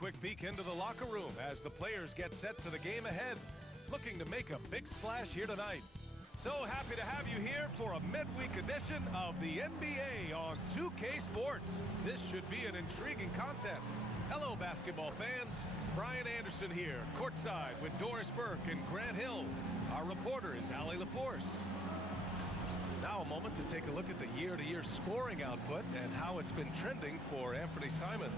quick peek into the locker room as the players get set for the game ahead, looking to make a big splash here tonight. So happy to have you here for a midweek edition of the NBA on 2K Sports. This should be an intriguing contest. Hello, basketball fans. Brian Anderson here, courtside with Doris Burke and Grant Hill. Our reporter is Allie LaForce. Now a moment to take a look at the year-to-year scoring output and how it's been trending for Anthony Simons.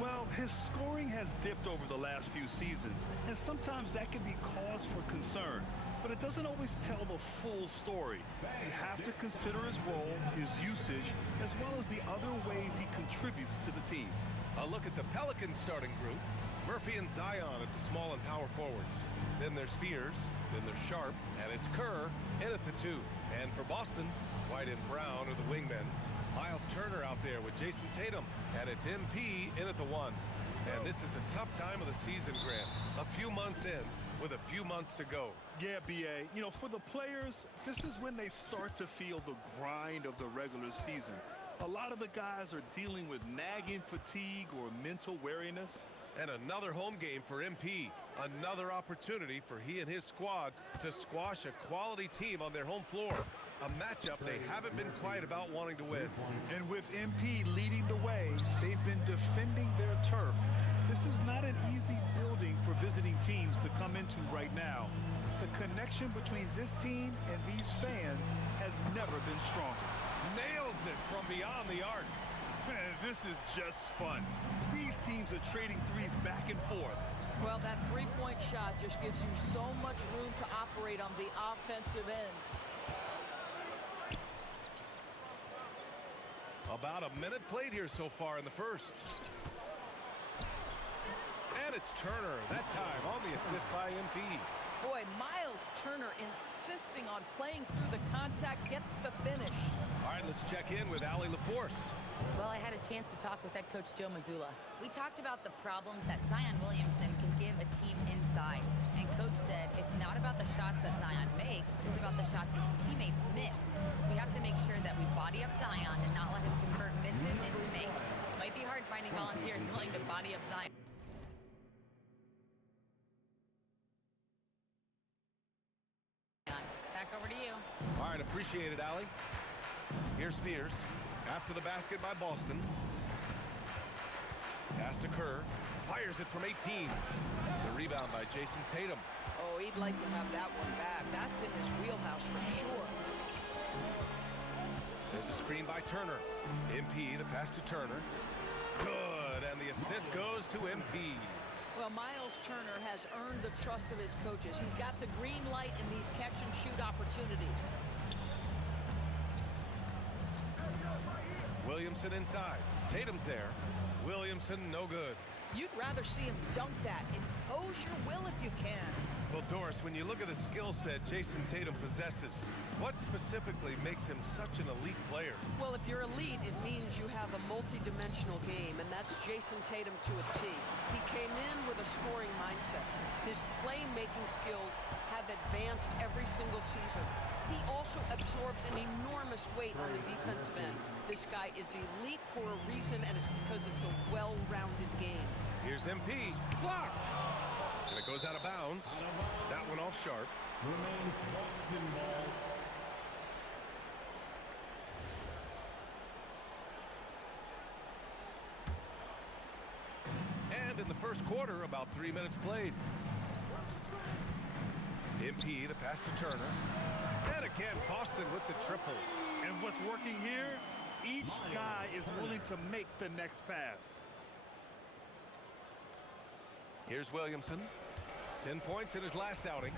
Well, his scoring has dipped over the last few seasons, and sometimes that can be cause for concern. But it doesn't always tell the full story. You have to consider his role, his usage, as well as the other ways he contributes to the team. A look at the Pelicans starting group. Murphy and Zion at the small and power forwards. Then there's Fears, then there's Sharp, and it's Kerr in at the 2. And for Boston, White and Brown are the wingmen. Miles Turner out there with Jason Tatum, and it's MP in at the 1. And this is a tough time of the season, Grant. A few months in, with a few months to go. Yeah, B.A. You know, for the players, this is when they start to feel the grind of the regular season. A lot of the guys are dealing with nagging fatigue or mental weariness. And another home game for MP. Another opportunity for he and his squad to squash a quality team on their home floor. A matchup they haven't been quiet about wanting to win. And with MP leading the way, they've been defending their turf. This is not an easy building for visiting teams to come into right now. The connection between this team and these fans has never been stronger. Nails it from beyond the arc. Man, this is just fun. These teams are trading threes back and forth. Well, that three-point shot just gives you so much room to operate on the offensive end. About a minute played here so far in the first. And it's Turner, that time on the assist by MP. Boy, Miles Turner insisting on playing through the contact, gets the finish. All right, let's check in with Allie LaForce. Well, I had a chance to talk with head coach Joe Mazzulla. We talked about the problems that Zion Williamson can give a team inside. And coach said it's not about the shots that Zion makes, it's about the shots his teammates miss. We have to make sure that we body up Zion and not let him convert misses into makes. It might be hard finding volunteers willing to body up Zion. Back over to you. All right, appreciate it, Allie. Here's Fears. After the basket by Boston. Pass to Kerr. Fires it from 18. The rebound by Jason Tatum. Oh, he'd like to have that one back. That's in his wheelhouse for sure. There's a screen by Turner. MP, the pass to Turner. Good, and the assist goes to MP. Well, Miles Turner has earned the trust of his coaches. He's got the green light in these catch-and-shoot opportunities. Williamson inside. Tatum's there. Williamson, no good. You'd rather see him dunk that. Impose your will if you can. Well, Doris, when you look at the skill set Jason Tatum possesses, what specifically makes him such an elite player? Well, if you're elite, it means you have a multi-dimensional game, and that's Jason Tatum to a T. He came in with a scoring mindset. His playmaking skills have advanced every single season. He also absorbs an enormous weight on the defensive end. This guy is elite for a reason, and it's because it's a well-rounded game. Here's MP. Blocked! And it goes out of bounds. That one off Sharp. Remains Boston ball. And in the first quarter, about 3 minutes played. MP, the pass to Turner. And again, Boston with the triple. And what's working here? Each guy is willing to make the next pass. Here's Williamson. 10 points in his last outing.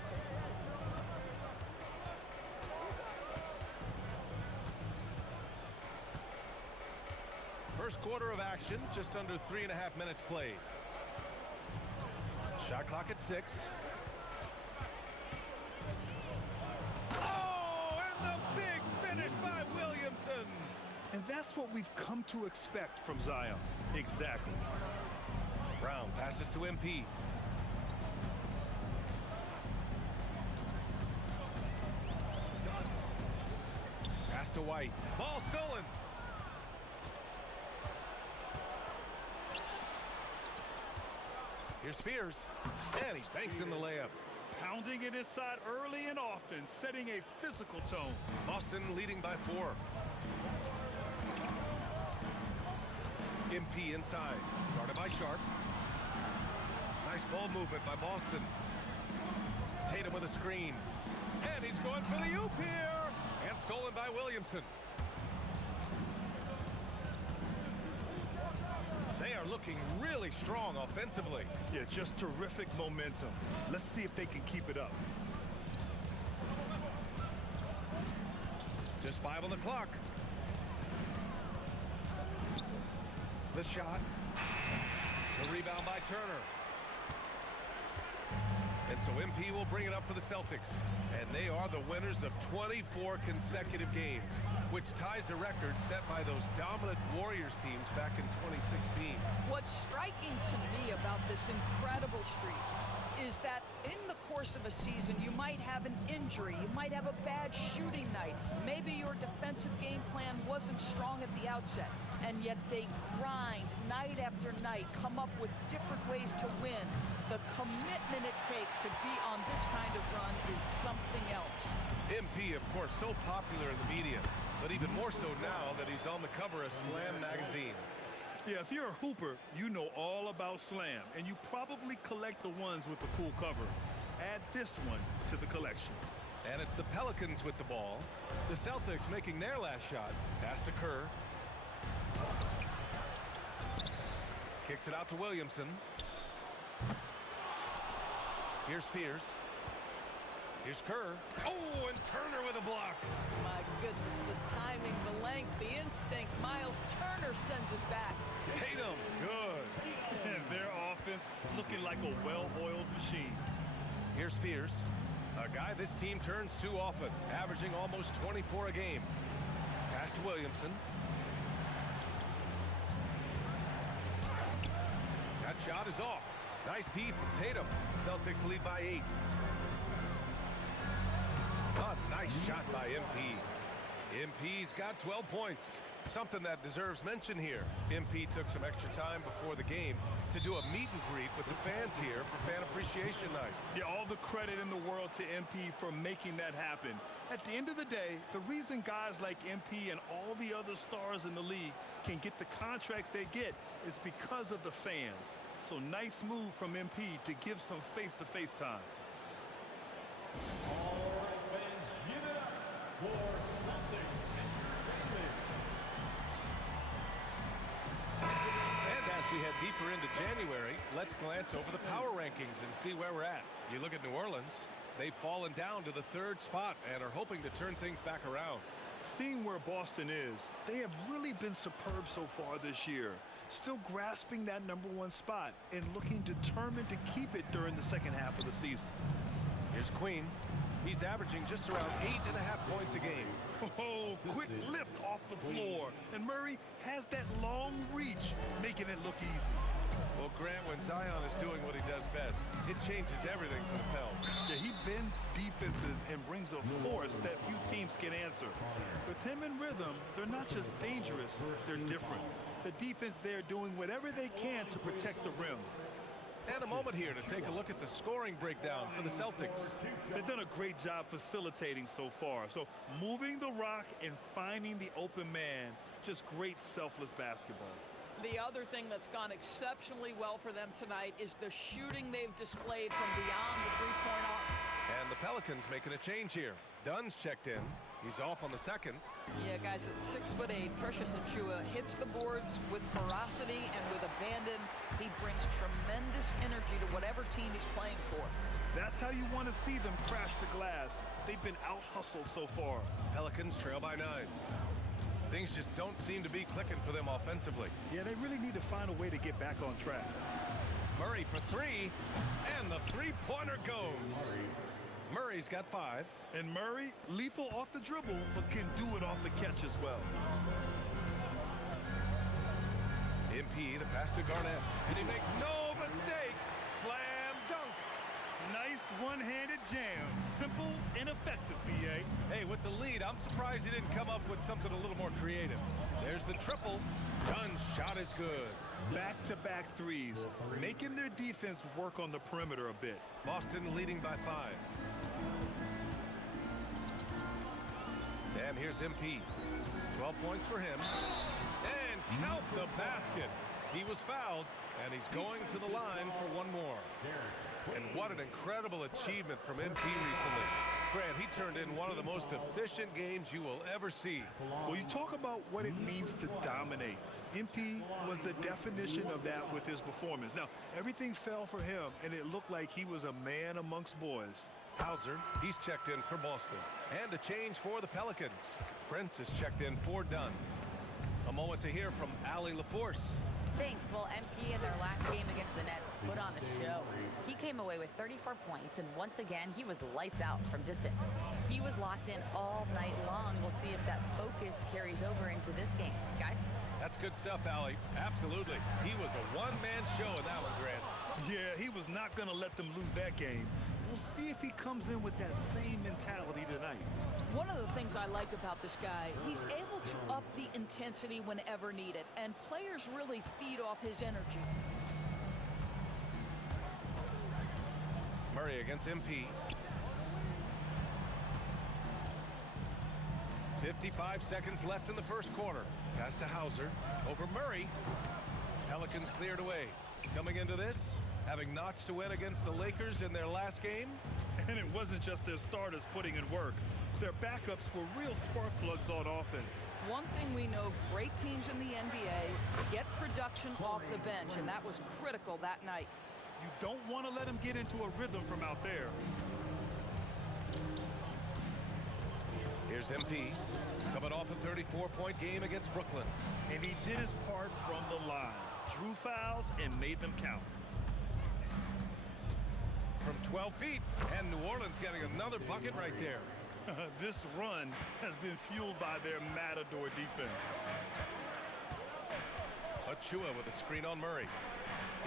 First quarter of action, just under 3.5 minutes played. Shot clock at 6. Oh, and the big finish by Williamson. And that's what we've come to expect from Zion. Exactly. Brown passes to MP. Pass to White. Ball stolen. Here's Spears, and he banks in the layup. Pounding it inside early and often, setting a physical tone. Boston leading by 4. MP inside, guarded by Sharp. Nice ball movement by Boston. Tatum with a screen, and he's going for the oop here, and stolen by Williamson. They are looking really strong offensively. Yeah, just terrific momentum. Let's see if they can keep it up. Just 5 on the clock. The shot. The rebound by Turner. And so MP will bring it up for the Celtics. And they are the winners of 24 consecutive games, which ties a record set by those dominant Warriors teams back in 2016. What's striking to me about this incredible streak is that in the course of a season, you might have an injury, you might have a bad shooting night, maybe your defensive game plan wasn't strong at the outset, and yet they grind night after night, come up with different ways to win. The commitment it takes to be on this kind of run is something else. MP, of course, so popular in the media, but even more so now that he's on the cover of Slam magazine. Yeah, if you're a hooper, you know all about Slam, and you probably collect the ones with the cool cover. Add this one to the collection. And it's the Pelicans with the ball. The Celtics making their last shot. Pass to Kerr. Kicks it out to Williamson. Here's Spears. Here's Kerr. Oh, and Turner with a block. My goodness, the timing, the length, the instinct. Miles Turner sends it back. Tatum, good. And their offense looking like a well-oiled machine. Here's Spears, a guy this team turns to often, averaging almost 24 a game. Pass to Williamson. That shot is off. Nice D from Tatum. Celtics lead by 8. A nice shot by MP. MP's got 12 points. Something that deserves mention here. MP took some extra time before the game to do a meet and greet with the fans here for Fan Appreciation Night. Yeah, all the credit in the world to MP for making that happen. At the end of the day, the reason guys like MP and all the other stars in the league can get the contracts they get is because of the fans. So nice move from MP to give some face-to-face time. All right, fans, give it up for Celtics Entertainment. And as we head deeper into January, let's glance over the power rankings and see where we're at. You look at New Orleans, they've fallen down to the 3rd spot and are hoping to turn things back around. Seeing where Boston is, they have really been superb so far this year. Still grasping that #1 spot and looking determined to keep it during the second half of the season. Here's Queen. He's averaging just around 8.5 points a game. Oh, quick lift off the floor. And Murray has that long reach, making it look easy. Well, Grant, when Zion is doing what he does best, it changes everything for the Pels. Yeah, he bends defenses and brings a force that few teams can answer. With him in rhythm, they're not just dangerous, they're different. The defense there doing whatever they can to protect the rim. And a moment here to take a look at the scoring breakdown for the Celtics. They've done a great job facilitating so far. So moving the rock and finding the open man, just great selfless basketball. The other thing that's gone exceptionally well for them tonight is the shooting they've displayed from beyond the three-point arc. And the Pelicans making a change here. Dunn's checked in. He's off on the second. Yeah, guys, at 6'8", Precious Achiuwa hits the boards with ferocity and with abandon. He brings tremendous energy to whatever team he's playing for. That's how you want to see them crash the glass. They've been out-hustled so far. Pelicans trail by 9. Things just don't seem to be clicking for them offensively. Yeah, they really need to find a way to get back on track. Murray for 3, and the three-pointer goes. Murray's got 5. And Murray, lethal off the dribble, but can do it off the catch as well. MP, the pass to Garnett, and he makes no mistake. Slam dunk. Nice Nice one-handed jam. Simple and effective, BA. Hey, with the lead, I'm surprised he didn't come up with something a little more creative. There's the triple. Done. Shot is good. Back-to-back threes, making their defense work on the perimeter a bit. Boston leading by 5. And here's MP. 12 points for him. And count the basket. He was fouled, and he's going to the line for one more. And what an incredible achievement from MP recently. Grant, he turned in one of the most efficient games you will ever see. Well, you talk about what it means to dominate. MP was the definition of that with his performance. Now, everything fell for him, and it looked like he was a man amongst boys. Hauser, he's checked in for Boston. And a change for the Pelicans. Prince is checked in for Dunn. A moment to hear from Allie LaForce. Thanks. Well, MP in their last game against the Nets put on a show. He came away with 34 points, and once again, he was lights out from distance. He was locked in all night long. We'll see if that focus carries over into this game. Guys? That's good stuff, Allie. Absolutely. He was a one-man show in that one, Grant. Yeah, he was not going to let them lose that game. We'll see if he comes in with that same mentality tonight. One of the things I like about this guy, he's able to up the intensity whenever needed, and players really feed off his energy. Murray against MP. 55 seconds left in the first quarter. Pass to Hauser. Over Murray. Pelicans cleared away. Coming into this, having notched to win against the Lakers in their last game. And it wasn't just their starters putting in work. Their backups were real spark plugs on offense. One thing we know, great teams in the NBA get production off the bench, and that was critical that night. You don't want to let him get into a rhythm from out there. Here's MP, coming off a 34-point game against Brooklyn. And he did his part from the line. Drew fouls and made them count. From 12 feet, and New Orleans getting another bucket right there. This run has been fueled by their matador defense. Achua with a screen on Murray.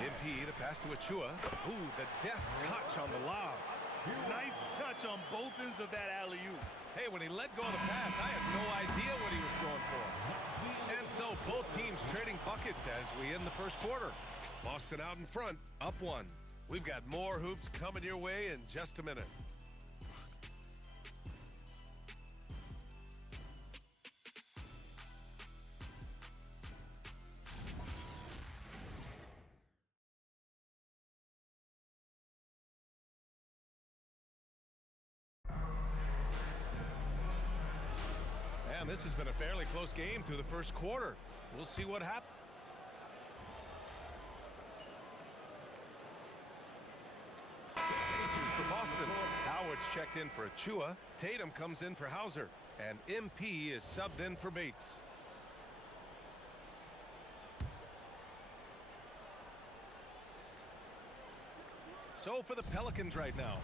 MP, the pass to Achua. Ooh, the deft touch on the lob. Nice touch on both ends of that alley-oop. Hey, when he let go of the pass, I had no idea what he was going for. And so both teams trading buckets as we end the first quarter. Boston out in front, up 1. We've got more hoops coming your way in just a minute. And this has been a fairly close game through the first quarter. We'll see what happens. For Boston, Howard's checked in for Achua. Tatum comes in for Hauser. And MP is subbed in for Bates. So for the Pelicans right now,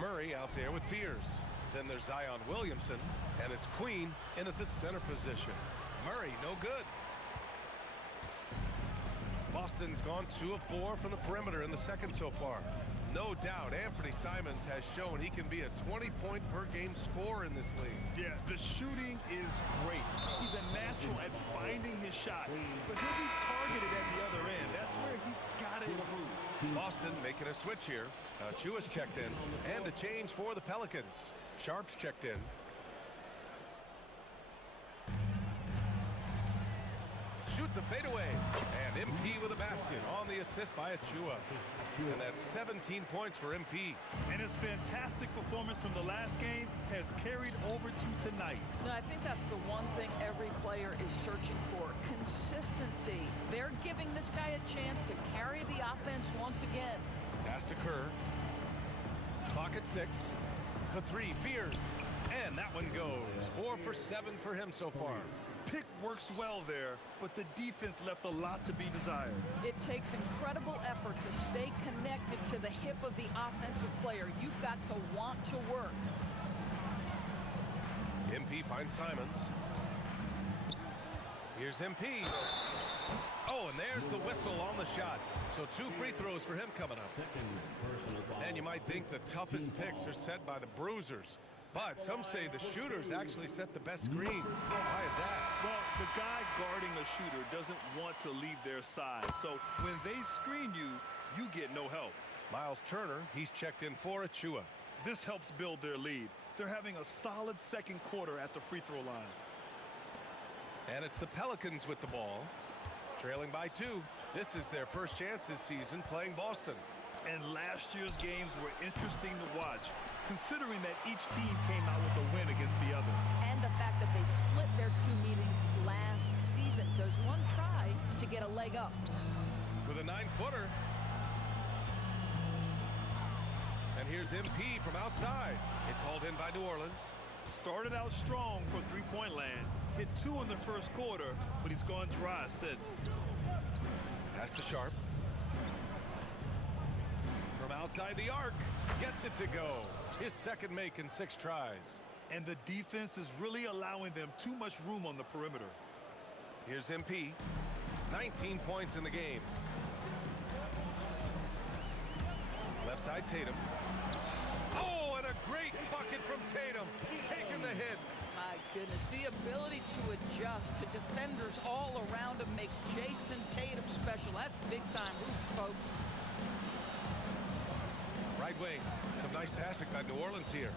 Murray out there with Fears. Then there's Zion Williamson, and it's Queen in at the center position. Murray, no good. Boston's gone 2 of 4 from the perimeter in the second so far. No doubt, Anthony Simons has shown he can be a 20-point-per-game scorer in this league. Yeah, the shooting is great. He's a natural at finding his shot, but he'll be targeted at the other end. That's where he's got to improve. Boston making a switch here. Chua's checked in, and a change for the Pelicans. Sharp's checked in. Shoots a fadeaway, and MP with a basket on the assist by Achua. And that's 17 points for MP. And his fantastic performance from the last game has carried over to tonight. No, I think that's the one thing every player is searching for, consistency. They're giving this guy a chance to carry the offense once again. Pass to Kerr. Clock at 6. For 3, Fears. And that one goes. 4 for 7 for him so far. Pick works well there, but the defense left a lot to be desired. It takes incredible effort to stay connected to the hip of the offensive player. You've got to want to work. MP finds Simons. Here's MP. Oh, and there's the whistle on the shot. So 2 free throws for him coming up. And you might think the toughest picks are set by the bruisers. But some say the shooters actually set the best screens. Why is that? Well, the guy guarding a shooter doesn't want to leave their side. So when they screen you, you get no help. Miles Turner, he's checked in for Achua. This helps build their lead. They're having a solid second quarter at the free throw line. And it's the Pelicans with the ball, trailing by 2. This is their first chance this season playing Boston. And last year's games were interesting to watch, considering that each team came out with a win against the other. And the fact that they split their 2 meetings last season. Does one try to get a leg up? With a 9-footer. And here's MP from outside. It's hauled in by New Orleans. Started out strong for three-point land. Hit 2 in the first quarter, but he's gone dry since. Pass to Sharp. From outside the arc, gets it to go. His second make in 6 tries. And the defense is really allowing them too much room on the perimeter. Here's MP. 19 points in the game. Left side Tatum. Oh, and a great bucket from Tatum. Taking the hit. My goodness, the ability to adjust to defenders all around him makes Jason Tatum special. That's big-time hoops, folks. Right wing. Some nice passing by New Orleans here.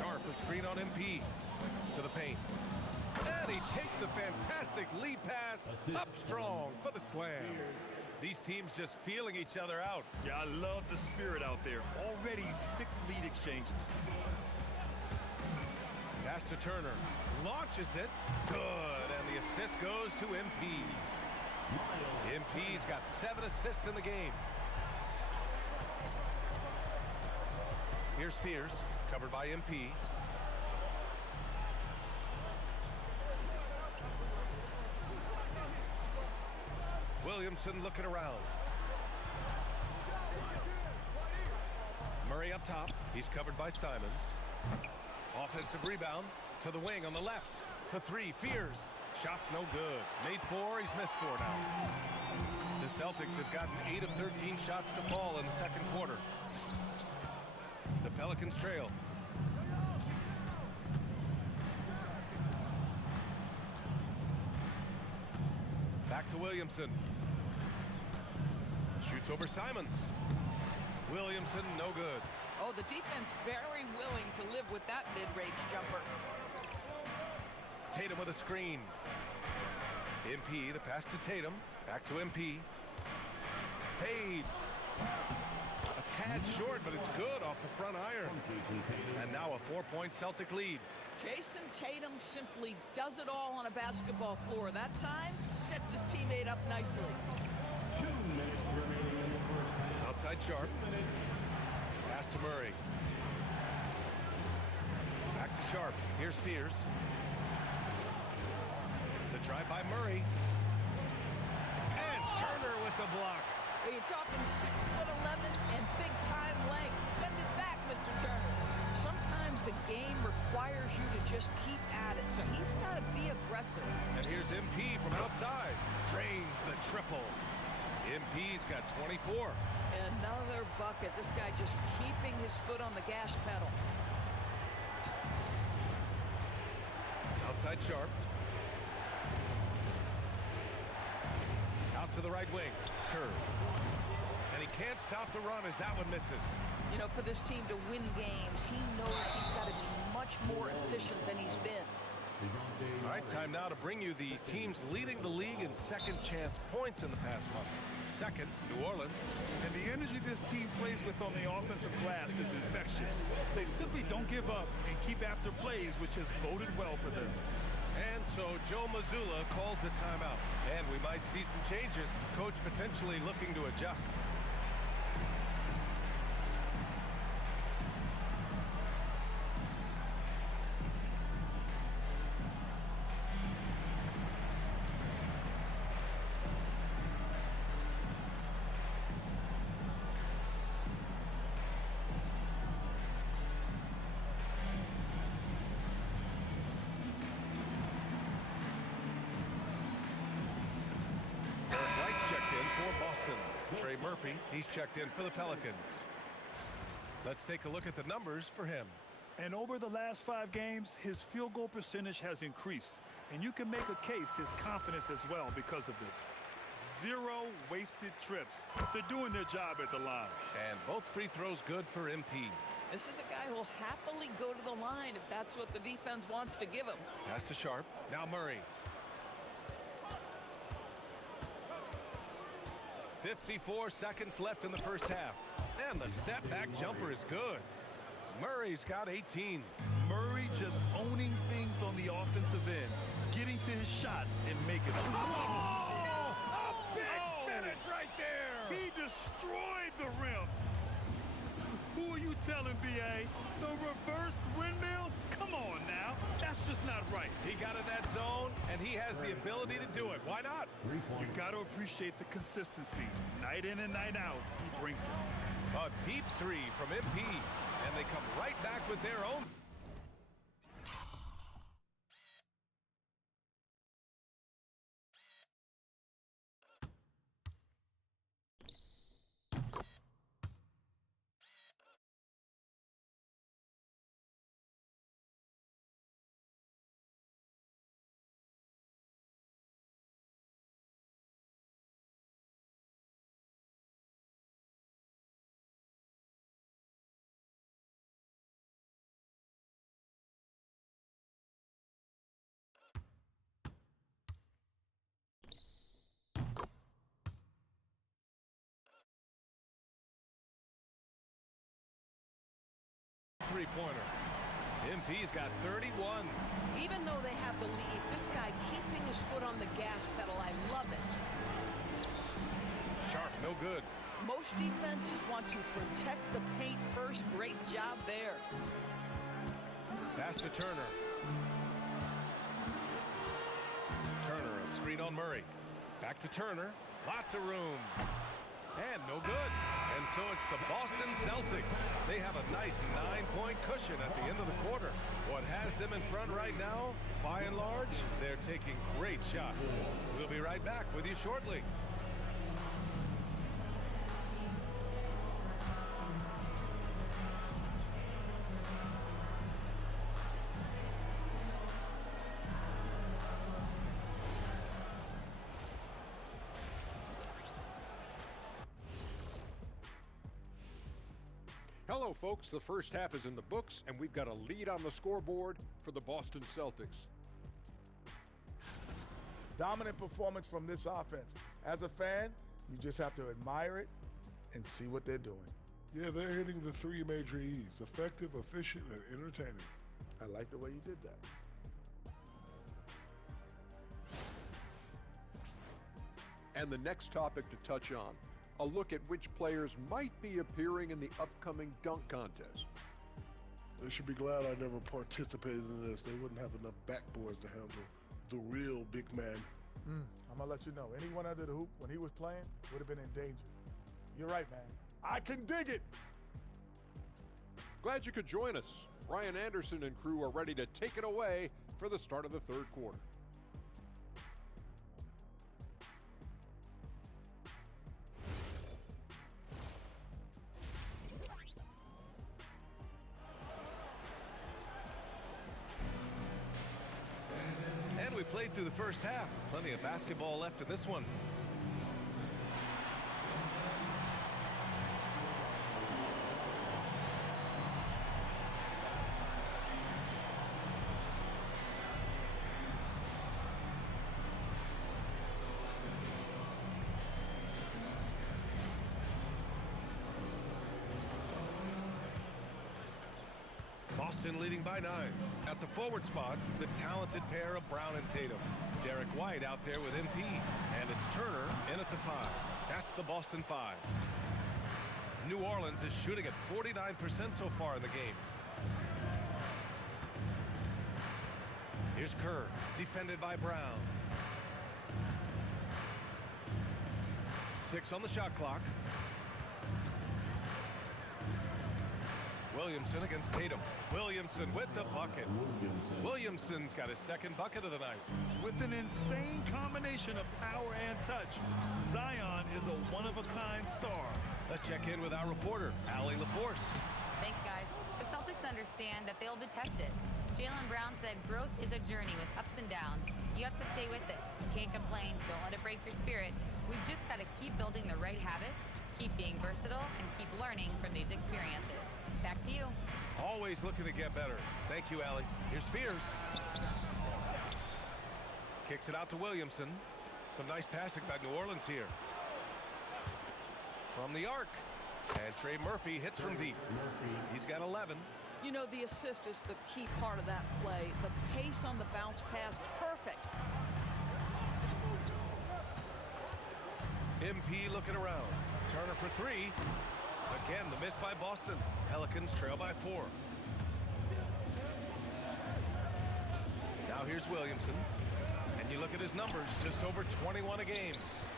Sharp, a screen on MP. To the paint. And he takes the fantastic lead pass up strong for the slam. These teams just feeling each other out. Yeah, I love the spirit out there. Already 6 lead exchanges. Pass to Turner. Launches it. Good. And the assist goes to MP. MP's got 7 assists in the game. Here's Fears, covered by MP. Williamson looking around. Murray up top. He's covered by Simons. Offensive rebound to the wing on the left. For 3, Fears. Shot's no good. Made 4, he's missed 4 now. The Celtics have gotten 8 of 13 shots to fall in the second quarter. The Pelicans trail. Back to Williamson. Shoots over Simons. Williamson, no good. Oh, the defense very willing to live with that mid-range jumper. Tatum with a screen. MP, the pass to Tatum. Back to MP. Fades. A tad short, but it's good off the front iron. And now a 4-point Celtic lead. Jason Tatum simply does it all on a basketball floor. That time, sets his teammate up nicely. 2 minutes remaining in the first half. Outside Sharp. Pass to Murray. Back to Sharp. Here's Fears. The drive by Murray. And Turner with the block. Are you talking 6'11" and big-time length? Send it back, Mr. Turner. Sometimes the game requires you to just keep at it, so he's got to be aggressive. And here's MP from outside. Drains the triple. MP's got 24. Another bucket. This guy just keeping his foot on the gas pedal. Outside Sharp. Out to the right wing. Curve. And he can't stop the run as that one misses. You know, for this team to win games, he knows he's got to be much more efficient than he's been. All right, time now to bring you the teams leading the league in second chance points in the past month. Second, New Orleans. And the energy this team plays with on the offensive glass is infectious. They simply don't give up and keep after plays, which has boded well for them. And so Joe Mazzulla calls the timeout. And we might see some changes. Coach potentially looking to adjust. Trey Murphy, he's checked in for the Pelicans. Let's take a look at the numbers for him. And over the last 5 games, his field goal percentage has increased. And you can make a case his confidence as well because of this. 0 wasted trips. They're doing their job at the line. And both free throws good for MP. This is a guy who'll happily go to the line if that's what the defense wants to give him. Pass to Sharp. Now Murray. 54 seconds left in the first half. And the step-back jumper is good. Murray's got 18. Murray just owning things on the offensive end, getting to his shots and making them. A big finish right there! He destroyed the rim. Who are you telling, B.A.? The reverse windmill? Come on now. That's just not right. He got in that zone, and he has the ability to do it. Why not? You got to appreciate the consistency. Night in and night out, he brings it. A deep three from MP, and they come right back with their own. Three-pointer. MP's got 31. Even though they have the lead, this guy keeping his foot on the gas pedal, I love it. Sharp, no good. Most defenses want to protect the paint first. Great job there. Pass to Turner. Turner, a screen on Murray. Back to Turner. Lots of room. And no good. And so it's the Boston Celtics. They have a nice 9-point cushion at the end of the quarter. What has them in front right now, by and large, they're taking great shots. We'll be right back with you shortly. Hello, folks. The first half is in the books, and we've got a lead on the scoreboard for the Boston Celtics. Dominant performance from this offense. As a fan, you just have to admire it and see what they're doing. Yeah, they're hitting the 3 major E's: effective, efficient, and entertaining. I like the way you did that. And the next topic to touch on, a look at which players might be appearing in the upcoming dunk contest. They should be glad I never participated in this. They wouldn't have enough backboards to handle the real big man. I'm going to let you know, anyone under the hoop when he was playing would have been in danger. You're right, man. I can dig it. Glad you could join us. Brian Anderson and crew are ready to take it away for the start of the third quarter. And we played through the first half. Plenty of basketball left in this one. Boston leading by 9. At the forward spots, the talented pair of Brown and Tatum. Derek White out there with MP. And it's Turner in at the 5. That's the Boston 5. New Orleans is shooting at 49% so far in the game. Here's Kerr, defended by Brown. 6 on the shot clock. Williamson against Tatum. Williamson with the bucket. Williamson's got his second bucket of the night. With an insane combination of power and touch, Zion is a one-of-a-kind star. Let's check in with our reporter, Allie LaForce. Thanks, guys. The Celtics understand that they'll be tested. Jaylen Brown said growth is a journey with ups and downs. You have to stay with it. You can't complain. Don't let it break your spirit. We've just got to keep building the right habits, keep being versatile, and keep learning from these experiences. Back to you. Always looking to get better. Thank you, Allie. Here's Fears. Kicks it out to Williamson. Some nice passing by New Orleans here. From the arc. And Trey Murphy hits from deep. He's got 11. You know, the assist is the key part of that play. The pace on the bounce pass, perfect. MP looking around. Turner for three. Again, the miss by Boston. Pelicans trail by 4. Now here's Williamson. And you look at his numbers, just over 21 a game.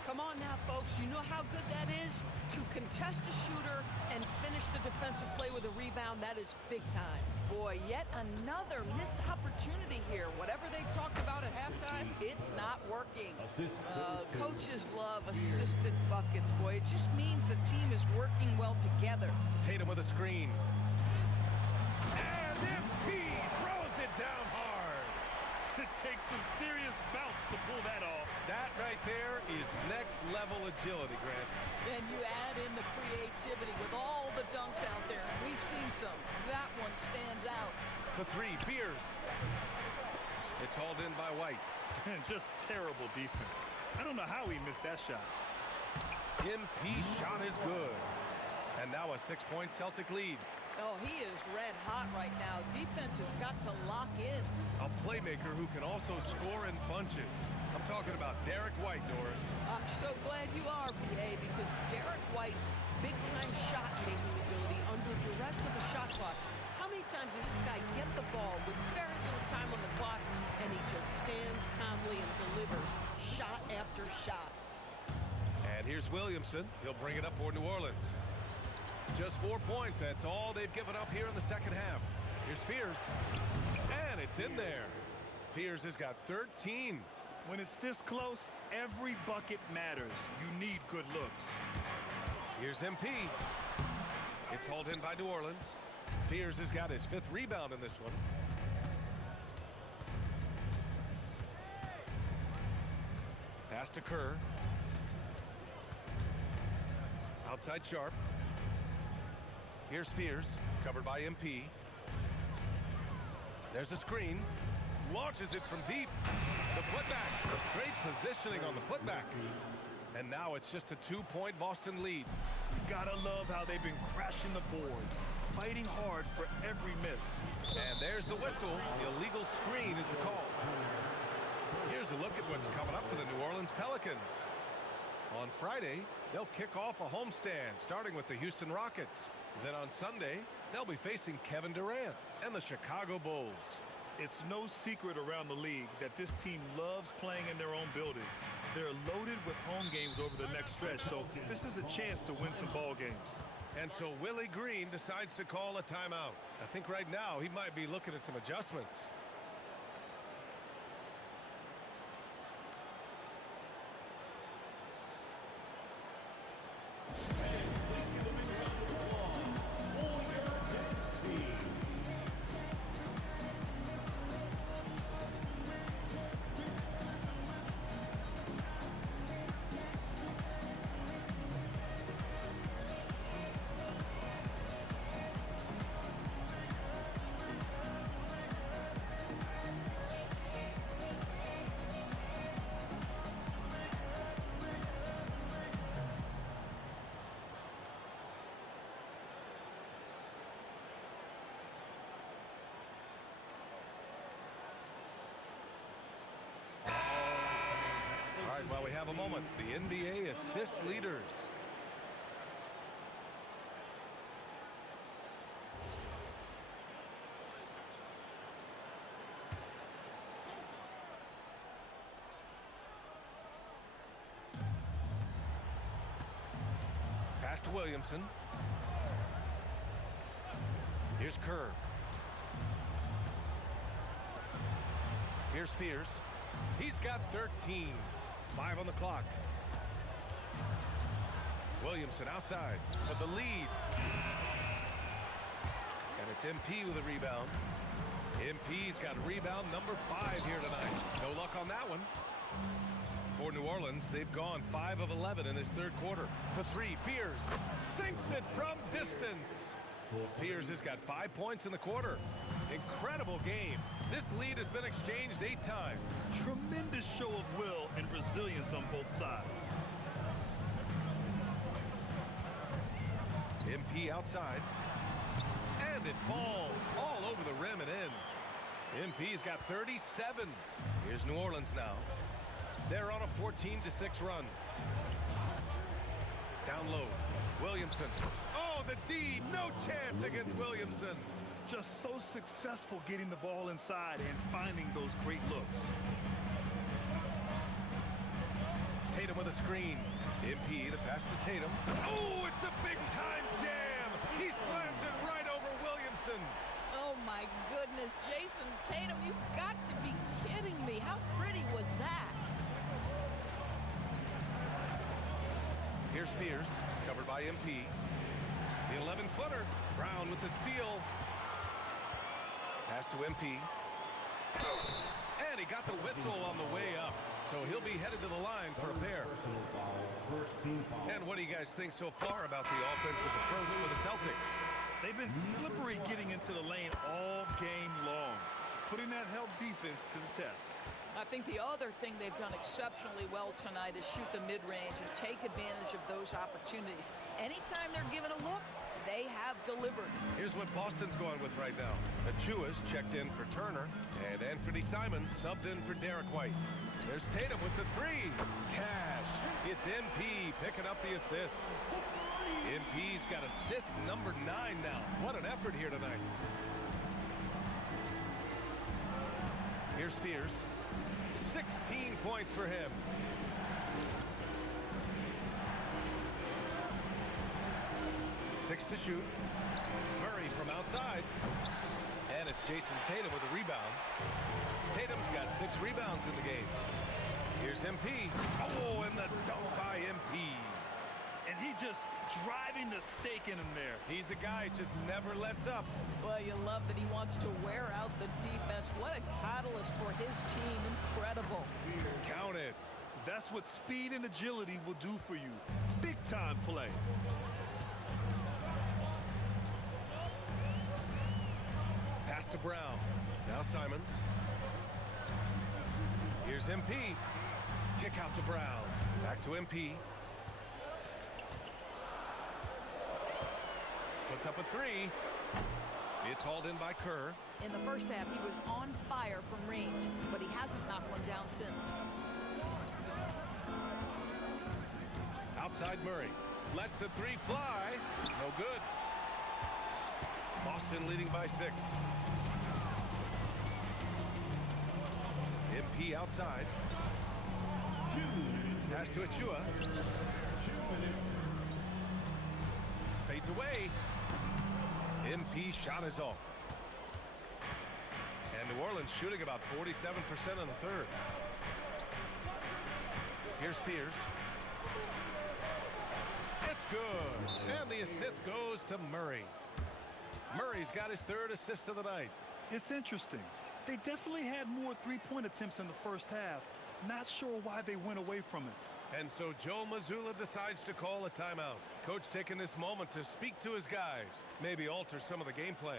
Come on now, folks. You know how good that is? To contest a shooter and finish the defensive play with a rebound, that is big time. Boy, yet another missed opportunity here. Whatever they talked about at halftime, it's not working. Coaches love assisted buckets, boy. It just means the team is working well together. Tatum with a screen. And MP throws it down hard. It takes some serious bounce to pull that off. That right there is next level agility, Grant. And you add in the creativity with all the dunks out there. We've seen some. That one stands out. For three, Fears. It's hauled in by White. And just terrible defense. I don't know how he missed that shot. MP shot is good. And now a 6-point Celtic lead. Oh, he is red hot right now. Defense has got to lock in. A playmaker who can also score in bunches. I'm talking about Derek White, Doris. I'm so glad you are, BA, because Derek White's big-time shot-making ability under duress of the shot clock. How many times does this guy get the ball with very little time on the clock, and he just stands calmly and delivers shot after shot? And here's Williamson. He'll bring it up for New Orleans. Just 4 points. That's all they've given up here in the second half. Here's Fears. And it's in there. Fears has got 13. When it's this close, every bucket matters. You need good looks. Here's MP. It's hauled in by New Orleans. Fears has got his 5th rebound in this one. Pass to Kerr. Outside Sharp. Here's Fears, covered by MP. There's a screen. Launches it from deep. The putback. Great positioning on the putback. And now it's just a 2-point Boston lead. You gotta love how they've been crashing the boards, fighting hard for every miss. And there's the whistle. The illegal screen is the call. Here's a look at what's coming up for the New Orleans Pelicans. On Friday, they'll kick off a homestand, starting with the Houston Rockets. Then on Sunday, they'll be facing Kevin Durant and the Chicago Bulls. It's no secret around the league that this team loves playing in their own building. They're loaded with home games over the next stretch, so this is a chance to win some ball games. And so Willie Green decides to call a timeout. I think right now he might be looking at some adjustments. While we have a moment, the NBA assist leaders. Pass to Williamson. Here's Kerr. Here's Spears. He's got 13. 5 on the clock. Williamson outside for the lead. And it's MP with a rebound. MP's got rebound number 5 here tonight. No luck on that one. For New Orleans, they've gone 5 of 11 in this third quarter. For 3, Fears sinks it from distance. Fears has got 5 points in the quarter. Incredible game. This lead has been exchanged 8 times. Tremendous show of will and resilience on both sides. MP outside. And it falls all over the rim and in. MP's got 37. Here's New Orleans now. They're on a 14-6 run. Down low. Williamson. Oh, the D. No chance against Williamson. Just so successful getting the ball inside and finding those great looks. Tatum with a screen. MP, the pass to Tatum. Oh, it's a big-time jam. He slams it right over Williamson. Oh, my goodness. Jason Tatum, you've got to be kidding me. How pretty was that? Here's Spears, covered by MP. The 11-footer. Brown with the steal. Pass to MP. And he got the whistle on the way up. So he'll be headed to the line for a pair. And what do you guys think so far about the offensive approach for the Celtics? They've been slippery getting into the lane all game long, putting that help defense to the test. I think the other thing they've done exceptionally well tonight is shoot the mid-range and take advantage of those opportunities. Anytime they're given a look, they have delivered. Here's what Boston's going with right now. Achua's checked in for Turner, and Anthony Simons subbed in for Derek White. There's Tatum with the 3. Cash. It's MP picking up the assist. MP's got assist number 9 now. What an effort here tonight. Here's Spears. 16 points for him. Six to shoot. Murray from outside. And it's Jason Tatum with a rebound. Tatum's got 6 rebounds in the game. Here's MP. Oh, and the dunk by MP. And he just driving the stake in him there. He's a guy who just never lets up. Well, you love that he wants to wear out the defense. What a catalyst for his team. Incredible. Count it. That's what speed and agility will do for you. Big time play. Pass to Brown. Now Simons. Here's MP. Kick out to Brown. Back to MP. Puts up a 3. It's hauled in by Kerr. In the first half, he was on fire from range, but he hasn't knocked one down since. Outside Murray. Lets the 3 fly. No good. Boston leading by 6. MP outside. Pass to Achua. Fades away. MP shot is off. And New Orleans shooting about 47% in the third. Here's Spears. It's good. And the assist goes to Murray. Murray's got his 3rd assist of the night. It's interesting. They definitely had more three-point attempts in the first half. Not sure why they went away from it. And so Joe Mazzulla decides to call a timeout. Coach taking this moment to speak to his guys, maybe alter some of the game plan.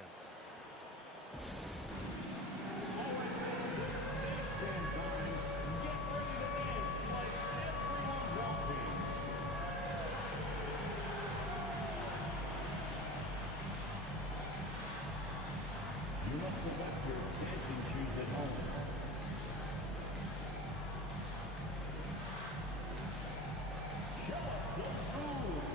You must have left your dancing shoes at home. Show us the rules.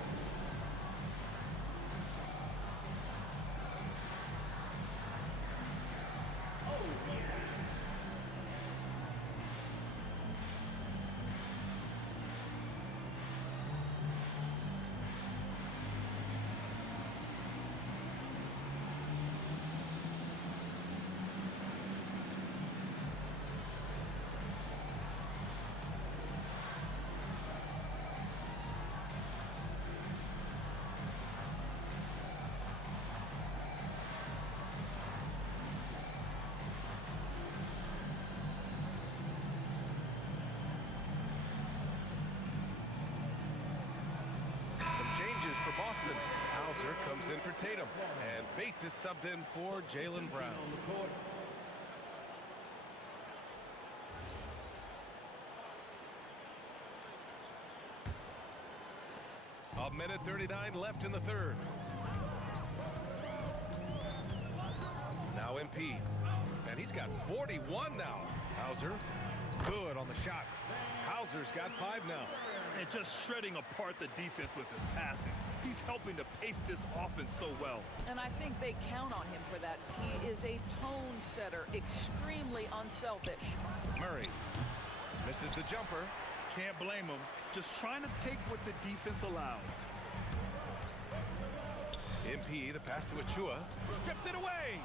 for Tatum. And Bates is subbed in for Jaylen Brown. On the court. A minute 39 left in the third. Now MP. And he's got 41 now. Hauser, good on the shot. Hauser's got 5 now. And just shredding apart the defense with his passing. He's helping to pace this offense so well. And I think they count on him for that. He is a tone setter, extremely unselfish. Murray misses the jumper. Can't blame him. Just trying to take what the defense allows. MP, the pass to Achua. Stripped it away.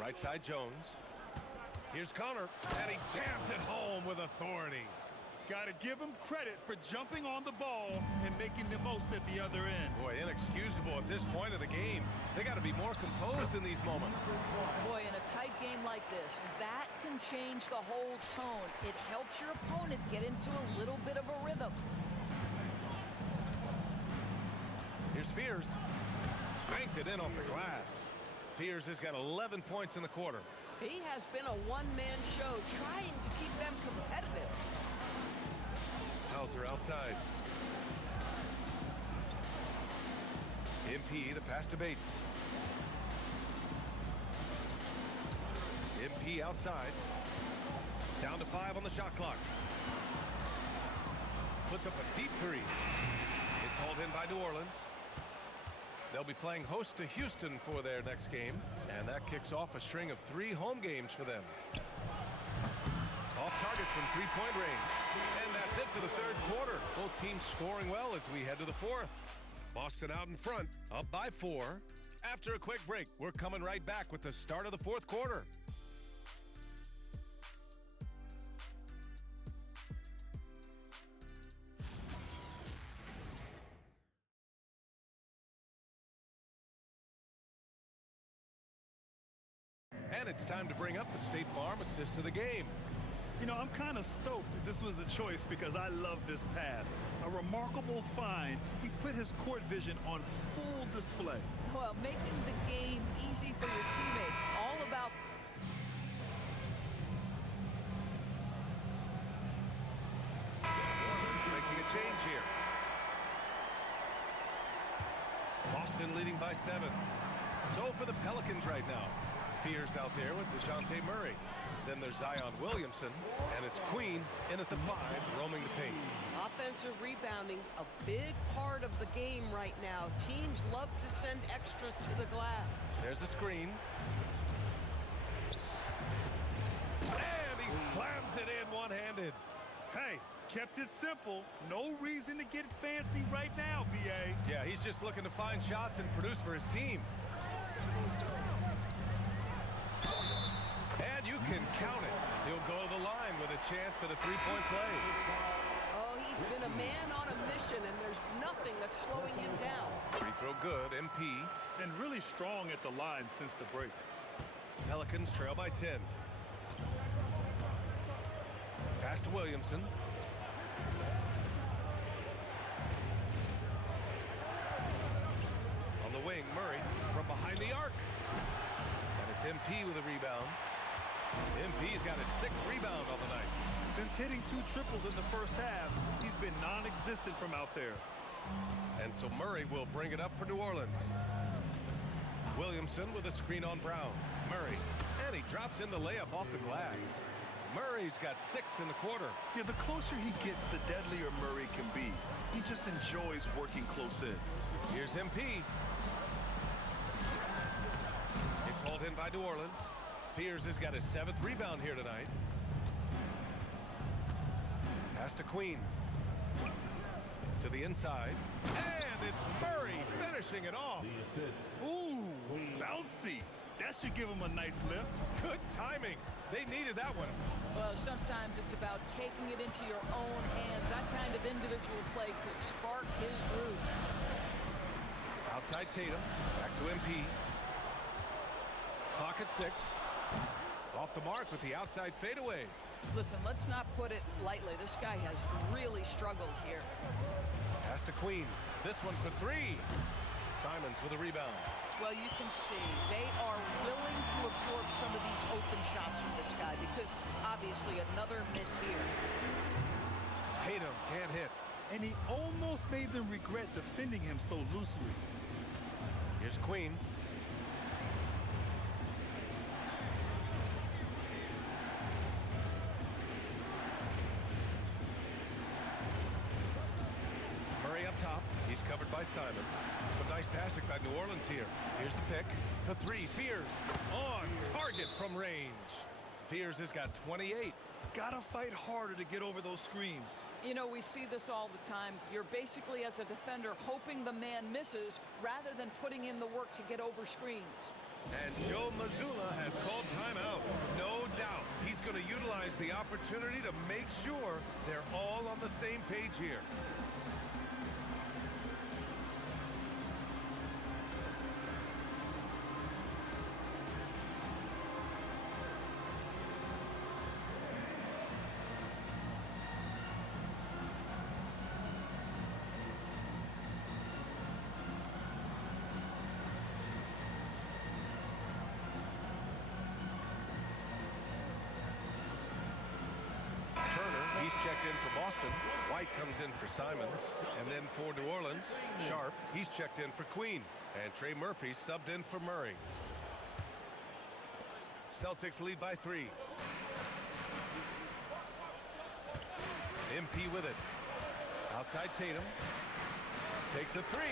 Right side Jones. Here's Connor, and he jams it home with authority. Got to give him credit for jumping on the ball and making the most at the other end. Boy, inexcusable at this point of the game. They got to be more composed in these moments. Boy, in a tight game like this, that can change the whole tone. It helps your opponent get into a little bit of a rhythm. Here's Fears. Banked it in off the glass. Fears has got 11 points in the quarter. He has been a one-man show trying to keep them competitive. Hauser outside. MP, the pass to Bates. MP outside. Down to 5 on the shot clock. Puts up a deep 3. It's hauled in by New Orleans. They'll be playing host to Houston for their next game, and that kicks off a string of 3 home games for them. Off target from 3-point range. And that's it for the third quarter. Both teams scoring well as we head to the fourth. Boston out in front, up by 4. After a quick break, we're coming right back with the start of the fourth quarter. And it's time to bring up the State Farm assist to the game. You know, I'm kind of stoked that this was a choice because I love this pass. A remarkable find. He put his court vision on full display. Well, making the game easy for your teammates. All about... Making a change here. Boston leading by 7. So for the Pelicans right now. Fears out there with DeJounte Murray. Then there's Zion Williamson, and it's Queen in at the 5, roaming the paint. Offensive rebounding, a big part of the game right now. Teams love to send extras to the glass. There's a screen. And he slams it in one-handed. Hey, kept it simple. No reason to get fancy right now, B.A. Yeah, he's just looking to find shots and produce for his team. And you can count it. He'll go to the line with a chance at a 3-point play. Oh, he's been a man on a mission, and there's nothing that's slowing him down. Free throw good, MP. And really strong at the line since the break. Pelicans trail by 10. Pass to Williamson. On the wing, Murray from behind the arc. And it's MP with a rebound. MP's got his 6th rebound on the night. Since hitting 2 triples in the first half, he's been non-existent from out there. And so Murray will bring it up for New Orleans. Williamson with a screen on Brown. Murray, and he drops in the layup off the glass. Murray's got 6 in the quarter. Yeah, the closer he gets, the deadlier Murray can be. He just enjoys working close in. Here's MP. It's hauled in by New Orleans. Fears has got his 7th rebound here tonight. Pass to Queen. To the inside. And it's Murray finishing it off. The assist. Ooh, bouncy. That should give him a nice lift. Good timing. They needed that one. Well, sometimes it's about taking it into your own hands. That kind of individual play could spark his groove. Outside Tatum. Back to MP. Clock at 6. Off the mark with the outside fadeaway. Listen, let's not put it lightly. This guy has really struggled here. Pass to Queen. This one for three. Simons with a rebound. Well, you can see they are willing to absorb some of these open shots from this guy because obviously another miss here. Tatum can't hit. And he almost made them regret defending him so loosely. Here's Queen. Murray up top. He's covered by Simons. Some nice passing by New Orleans here. Here's the pick. For three, Fears. On target from range. Fears has got 28. Gotta fight harder to get over those screens. You know, we see this all the time. You're basically, as a defender, hoping the man misses rather than putting in the work to get over screens. And Joe Mazzulla has called timeout. No doubt he's going to utilize the opportunity to make sure they're all on the same page here. He's checked in for Boston. White comes in for Simons. And then for New Orleans, Sharp, he's checked in for Queen. And Trey Murphy subbed in for Murray. Celtics lead by 3. MP with it. Outside Tatum. Takes a 3.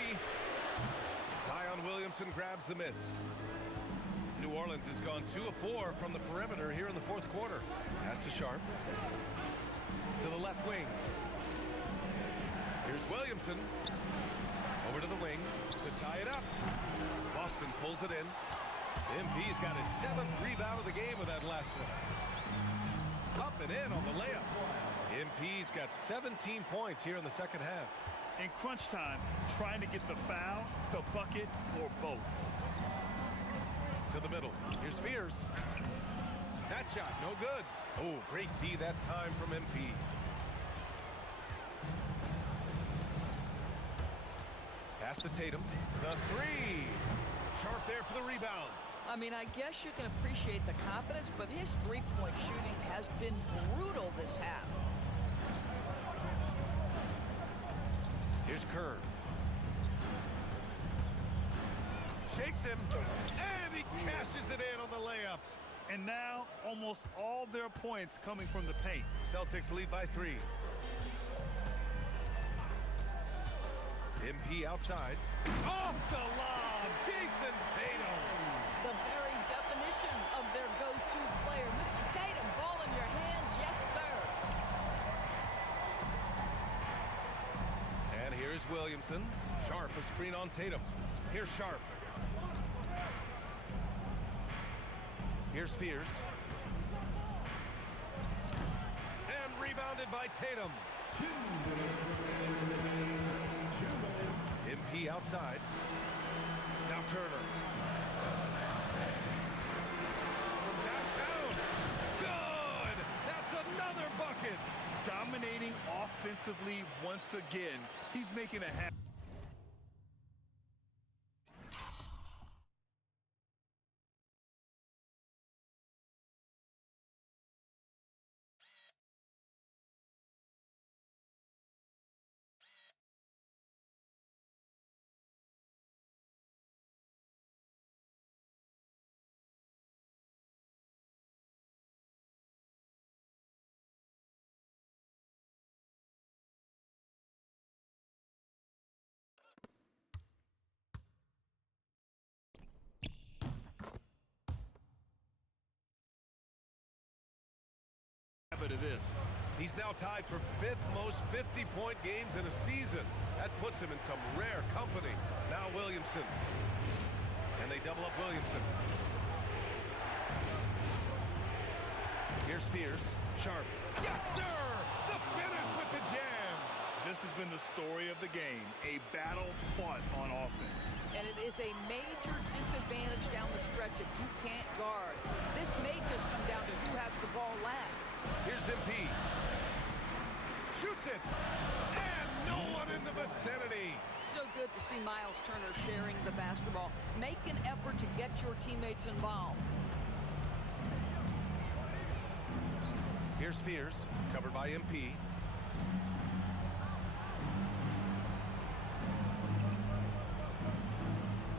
Zion Williamson grabs the miss. New Orleans has gone 2 of 4 from the perimeter here in the fourth quarter. Pass to Sharp. To the left wing. Here's Williamson. Over to the wing to tie it up. Boston pulls it in. MP's got his 7th rebound of the game with that last one. Up and in on the layup. MP's got 17 points here in the second half. In crunch time, trying to get the foul, the bucket, or both. To the middle. Here's Fears. That shot, no good. Oh, great D that time from MP. Pass to Tatum. The 3. Sharp there for the rebound. I mean, I guess you can appreciate the confidence, but his three-point shooting has been brutal this half. Here's Kerr. Shakes him, and he cashes it in on the layup. And now, almost all their points coming from the paint. Celtics lead by 3. MP outside. Off the lob, Jason Tatum. The very definition of their go-to player. Mr. Tatum, ball in your hands, yes, sir. And here's Williamson. Sharp, a screen on Tatum. Here's Sharp. Here's Fears. And rebounded by Tatum. MP outside. Now Turner. From downtown. Good! That's another bucket! Dominating offensively once again. He's making a half. Of this. He's now tied for 5th most 50-point games in a season. That puts him in some rare company. Now Williamson. And they double up Williamson. Here's Fears. Sharp. Yes, sir! The finish with the jam! This has been the story of the game. A battle fought on offense. And it is a major disadvantage down the stretch if you can't guard. This may just come down to who has the ball last. Here's get your teammates involved. Here's Fears, covered by MP.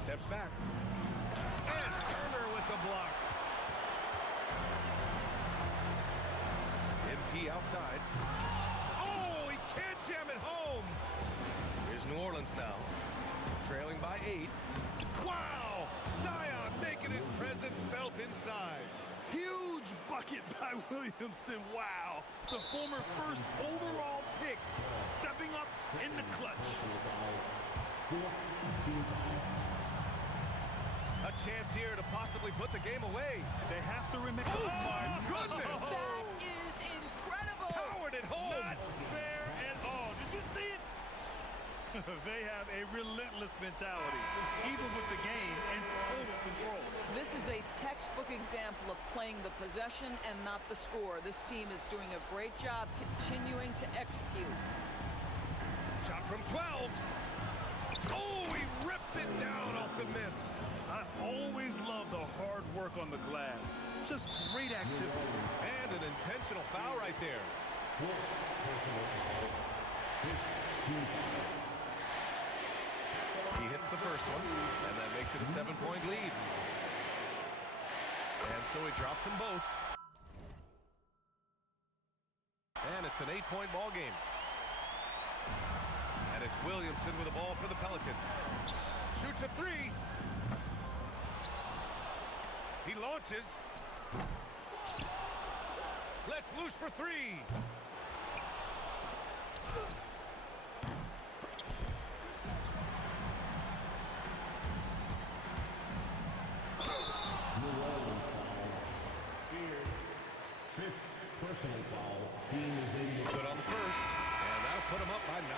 Steps back. And Turner with the block. MP outside. Oh, he can't jam it home. Here's New Orleans now, trailing by 8. Wow! Zion making his presence felt inside. Huge bucket by Williamson. Wow. The former first overall pick stepping up in the clutch. A chance here to possibly put the game away. They have to remember. Oh my goodness! That is incredible. Powered it home. Not fair at all. Did you see it? They have a relentless mentality, even with the game in total control. This is a textbook example of playing the possession and not the score. This team is doing a great job continuing to execute. Shot from 12. Oh, he rips it down off the miss. I always love the hard work on the glass. Just great activity. And an intentional foul right there. He hits the first one, and that makes it a 7-point lead. And so he drops them both. And it's an 8-point ball game. And it's Williamson with the ball for the Pelicans. Shoots a 3. He launches. Lets loose for 3. Personal foul. Team is able to Good on the first, and that'll put him up by 9.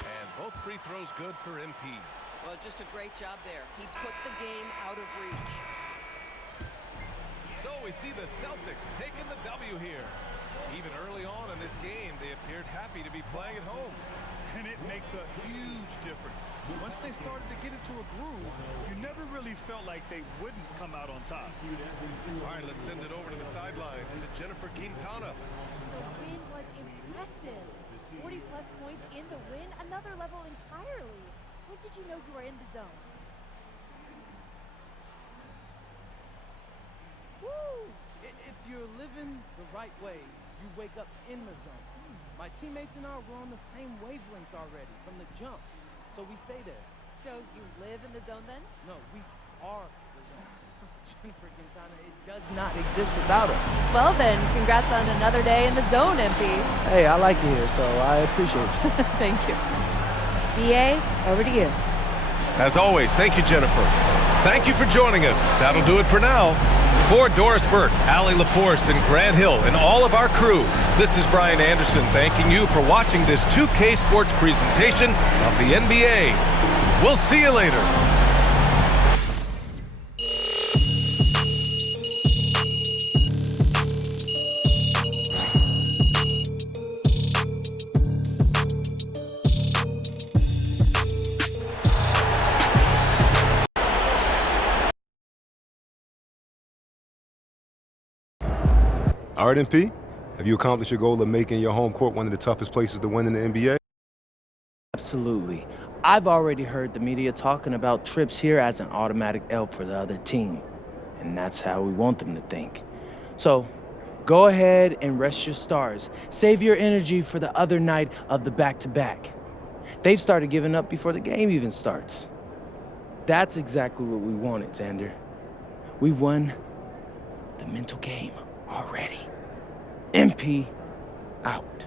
And both free throws good for MP. Well, just a great job there. He put the game out of reach. So we see the Celtics taking the W here. Even early on in this game, they appeared happy to be playing at home. And it makes a huge difference. Once they started to get into a groove, you never really felt like they wouldn't come out on top. All right, let's send it over to the sidelines to Jennifer Quintana. The win was impressive. 40-plus points in the win, another level entirely. When did you know you were in the zone? Woo! If you're living the right way, you wake up in the zone. My teammates and I were on the same wavelength already from the jump, so we stay there. So you live in the zone then? No, we are the zone. Jennifer Quintana, it does not exist without us. Well then, congrats on another day in the zone, MP. Hey, I like it here, so I appreciate you. Thank you. BA, over to you. As always, thank you, Jennifer. Thank you for joining us. That'll do it for now. For Doris Burt, Allie LaForce, and Grant Hill, and all of our crew, this is Brian Anderson thanking you for watching this 2K Sports presentation of the NBA. We'll see you later. All right, MP, have you accomplished your goal of making your home court one of the toughest places to win in the NBA? Absolutely. I've already heard the media talking about trips here as an automatic L for the other team, and that's how we want them to think. So, go ahead and rest your stars. Save your energy for the other night of the back-to-back. They've started giving up before the game even starts. That's exactly what we wanted, Xander. We've won the mental game already. MP out.